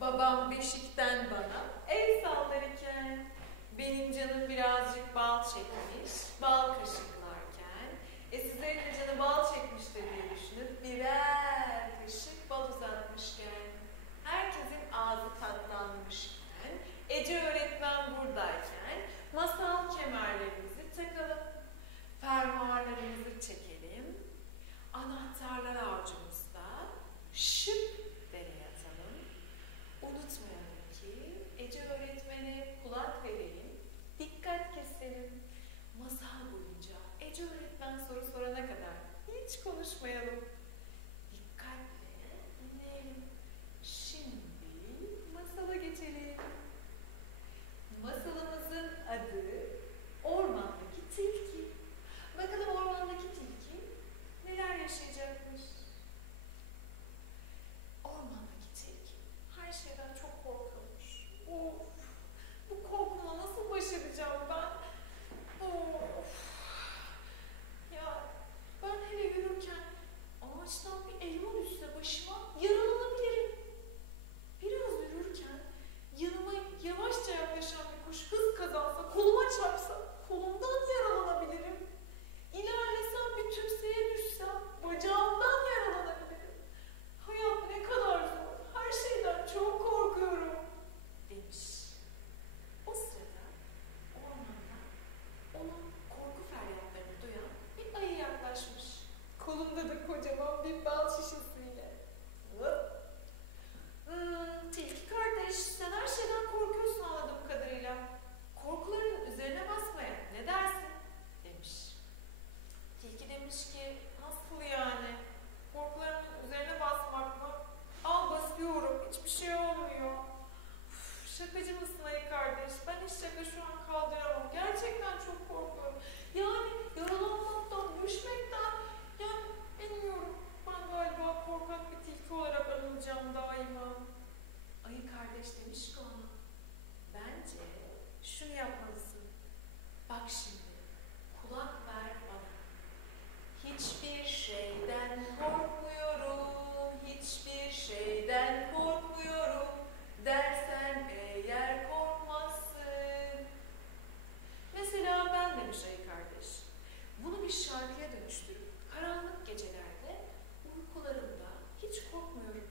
Babam beşikten bana el sallar iken, benim canım birazcık bal çekmiş, bal kaşıklarken, sizlerin de canı bal çekmiştir diye düşünüp birer kaşık bal uzatmışken, herkesin ağzı tatlanmışken, Ece öğretmen buradayken, masal kemerlerimizi takalım, fermuarlarımızı çekelim, anahtarlar avucumuzda, şıp dereye atalım. Unutmayalım ki Ece öğretmene kulak verelim, dikkat keselim. Masal boyunca Ece öğretmen soru sorana kadar hiç konuşmayalım. Dikkatle dinleyelim. Şimdi masala geçelim. Masalımızın adı Ormandaki Tilki. Bakalım ormandaki tilki neler yaşayacakmış? Ormandaki tilki her şeyden çok korkuyormuş. Of! Bu korkuma nasıl baş edeceğim ben? Of! Ya ben hele yürürken ağaçtan bir elma düşse başıma yaralanabilirim. Biraz yürürken yanıma yavaşça yaklaşan bir kuş hız kazansa, koluma çarpsa kolumdan yaralanabilirim. İlerlesem bir tümseye düşsem bacağımdan yaralanabilirim. Hayat ne kadar zor. Her şeyden çok korkuyorum demiş. O sırada ormandan onun korku feryatlarını duyan bir ayı yaklaşmış. Kolunda da kocaman bir bal şişesiyle. Tilki kardeş, sen her şeyden korkuyorsun anladığım kadarıyla. Korkularının üzerine basmaya ne dersin? Demiş. Tilki demiş ki, nasıl yani? Korkularımın üzerine basmak mı? Al basıyorum, hiçbir şey olmuyor. Uf, şakacı mısın ayı kardeş? Ben hiç şaka şu an kaldıramam. Gerçekten çok korkuyorum. Yani yaralanmaktan, düşmekten, yani bilmiyorum. Ben galiba korkak bir tilki olarak anılacağım daima. Ayı kardeş demiş ki ona, bence şunu yapmalısın. Bak şimdi, kulak ver bana. Hiçbir şeyden korkmuyorum, hiçbir şeyden korkmuyorum dersen eğer korkmazsın. Mesela ben demiş ayı kardeş, bunu bir şarkıya dönüştürüp karanlık gecelerde uykularımda hiç korkmuyorum.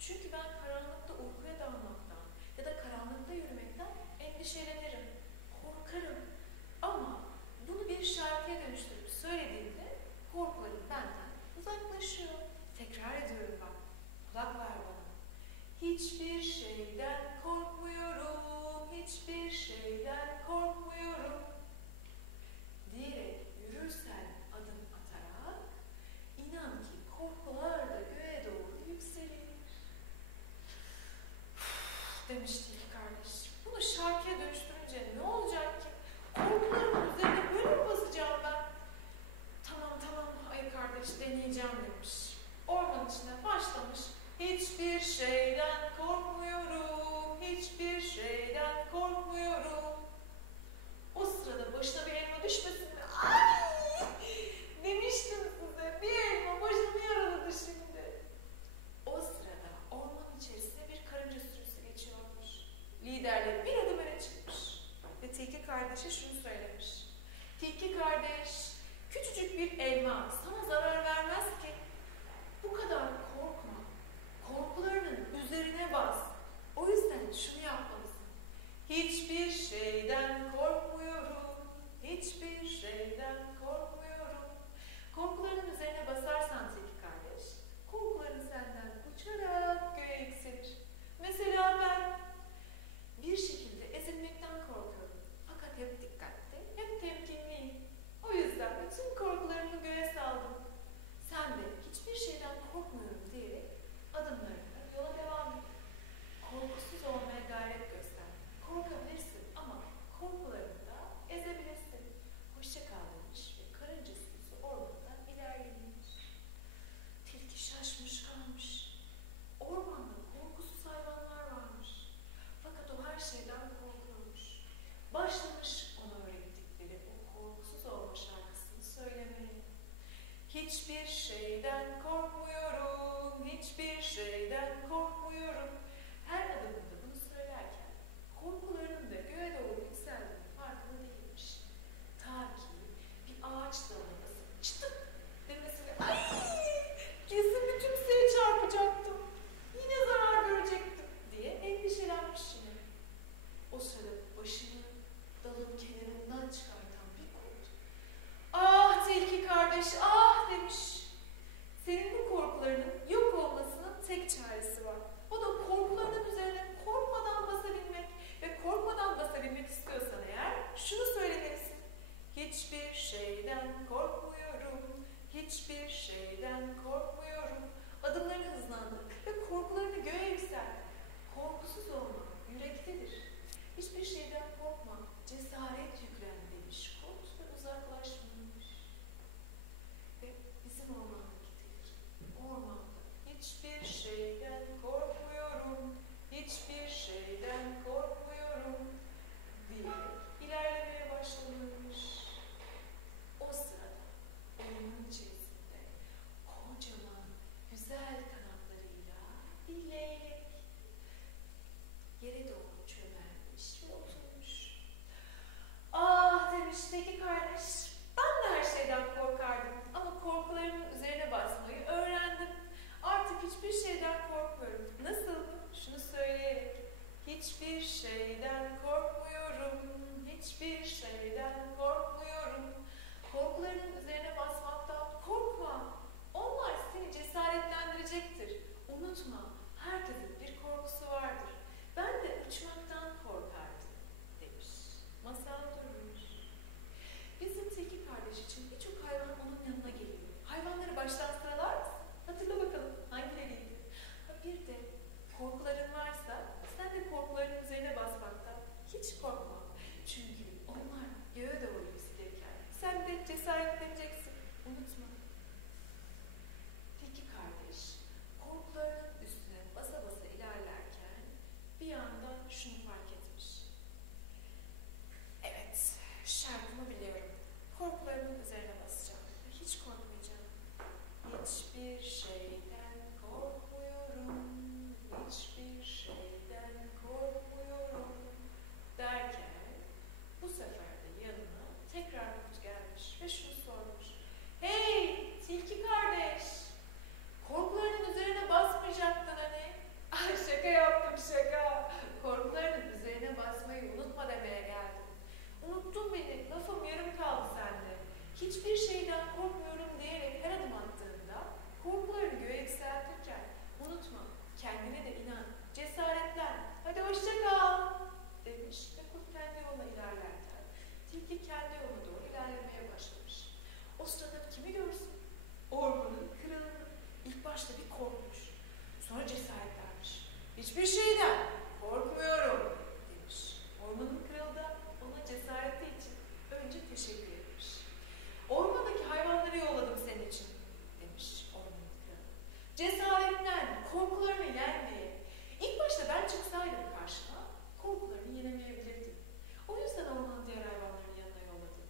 Çünkü ben karanlıkta uykuya dalmaktan ya da karanlıkta yürümekten endişelenirim, korkarım. Ama bunu bir şarkıya dönüştürüp söylediğimde korkularım benden uzaklaşıyor. Tekrar ediyorum bak, kulak ver bana. Hiçbir şeyden korkmuyorum, hiçbir şeyden korkmuyorum diyerek yürürsen adım atarak, inan ki korkular da göğe doğru yükselir. Demiş tilki kardeş. Bunu şarkıya dönüştürünce ne olacak ki? Korkularımın üzerine böyle mi basacağım ben? Tamam ayı kardeş deneyeceğim demiş. Orman içine başlamış. Hiçbir şeyden korkmuyorum, hiçbir şeyden korkmuyorum. O sırada başına bir elma düşmesin mi? Ay! Demiştim size, bir elma başımı yaraladı şimdi. O sırada orman içerisinde bir karınca sürüsü geçiyormuş. Liderleri bir adım öne çıkmış ve tilki kardeşe şunu söylemiş. Tilki kardeş, küçücük bir elma sana zarar vermez ki. Bu kadar korkma. Korkularının üzerine bas. O yüzden şunu yapmalısın. Hiçbir şeyden korkmuyorum. Hiçbir şeyden korkmuyorum. Korkularının üzerine basarsan tilki kardeş, korkuların senden uçarak göğe yükselir. Mesela ben bir şekilde ezilmekten korkuyorum. Fakat hep dikkatli, hep temkinliyim. O yüzden bütün korkularımı göğe saldım. Sen de hiçbir şeyden korkmuyorum diyerek adımlarına yola devam et. Korkusuz olmaya gayret göster. Korkabilirsin ama korkularını da ezebilirsin. Hoşça kal demiş ve karınca sürüsü ormandan ilerlemiş. Tilki şaşmış kalmış. Ormanda korkusuz hayvanlar varmış. Fakat o her şeyden korkuyormuş. Başlamış ona öğrettikleri o korkusuz olma şarkısını söylemeye. Hiçbir şeyden korkmuyorum, hiçbir şeyden korkmuyorum. Her Hiçbir şeyden korkmuyorum, hiçbir şeyden korkmuyorum. Adımlarını hızlandır ve korkularını göğe yükselt. Korkusuz olmak yürektedir. Hiçbir şeyden korkma, cesaret yüklen demiş kurt ve uzaklaşmış. Ve bizim ormandaki ormanda hiçbir şeyden korkmuyorum, hiçbir şeyden korkmuyorum diye ilerlemeye başlamış. O sırada ormanın içerisinde kocaman güzel kanatlarıyla bir leylek yere doğru çömelmiş ve oturmuş. Ah demiş Teki kardeş, ben de her şeyden korkardım ama korkularımın üzerine basmayı öğrendim. Artık hiçbir şeyden korkmuyorum. Nasıl? Şunu söyleyerek. Hiçbir şeyden korkmuyorum, hiçbir şeyden korkmuyorum. Korkularının üzerine basmaktan korkma. Onlar seni cesaretlendirecektir. Unutma, herkesin bir korkusu vardır. Ben de uçmaktan korkardım demiş. Masal durmuş. Bizim Teki kardeş için birçok hayvan onun yanına geliyor. Hayvanları baştan sıralar mısın? Hatırla bakalım hangileriydi? Bir de korkuların varsa sen de korkuların üzerine basmaktan hiç korkma. Çünkü onlar göğe doğru yükselirken sen de cesaretleneceksin. Unutma. Teki kardeş korkularının üstüne basa basa ilerlerken bir anda şunu fark etmiş. Evet, şarkımı biliyorum. Korkularımın üzerine basacağım. Hiç korkmayacağım. Hiçbir şeyden korkmuyorum. Hiçbir şeyden korkmuyorum derken bu sefer de yanına tekrar kurt gelmiş ve şunu sormuş. Hey tilki kardeş, korkularının üzerine basmayacaktın hani. Ay şaka yaptım şaka. Korkularının üzerine basmayı unutma demeye geldim. Unuttun beni, lafım yarım kaldı sende. Hiçbir şeyden korkmuyorum diyerek her adım attığında korkularını göğe yükseltirken unutma, kendine de inan, cesaretlen, hadi hoşça kal demiş ve kurt kendi yoluna ilerlerken tilki kendi yoluna doğru ilerlemeye başlamış. O sırada kimi görsün? Ormanın kralını. İlk başta bir korkmuş, sonra cesaretlenmiş. Hiçbir şeyden korkmuyorum demiş. Ormanın kralı da ona cesareti için önce teşekkür etmiş. Ormandaki hayvanları yolladım senin için demiş ormanın kralı. Cesaretlen, korkularını yenmeye. İlk başta ben çıksaydım karşına, korkularını yenemeyebilirdin. O yüzden ormanın diğer hayvanlarının yanına yolladım.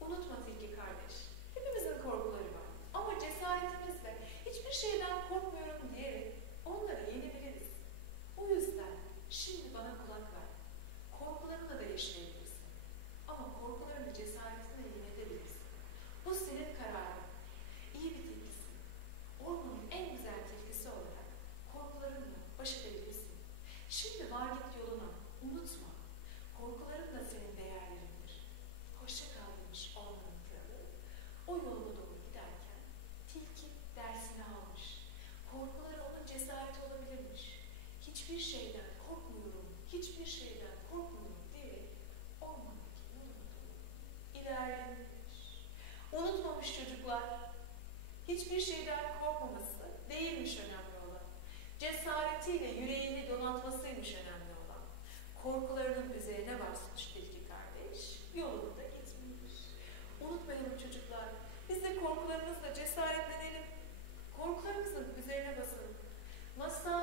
Unutma tilki kardeş, hepimizin korkuları var. Ama cesaretimizle hiçbir şeyden korkmuyorum diyerek onları yenebiliriz. O yüzden şimdi bana kulak ver. Korkularınla da yaşayabilirsin. Ama korkularını cesaretinle yenebilirsin. Bu senin kararın. İyi bir tilkisin. Ormanın en güzel tilkisi olarak korkularınla baş edebilirsin. Şimdi var git yoluna. Unutma. Korkuların da senin değerlerindir. Hoşça kal demiş ormanın kralı. O yoluna doğru giderken tilki dersini almış. Korkuları onun cesareti olabilirmiş. Hiçbir şeyden korkmuyorum, hiçbir şeyden korkmuyorum diyerek ormandaki yoluna doğru ilerlemiş. Unutmamış çocuklar. Hiçbir şeyden korkmaması değilmiş önemli olan. Cesaretiyle yüreğini donatmasıymış önemli olan. Korkularının üzerine basmış tilki kardeş, yolunda gitmiş. Unutmayalım çocuklar, biz de korkularımızla cesaretlenelim. Korkularımızın üzerine basalım. Masal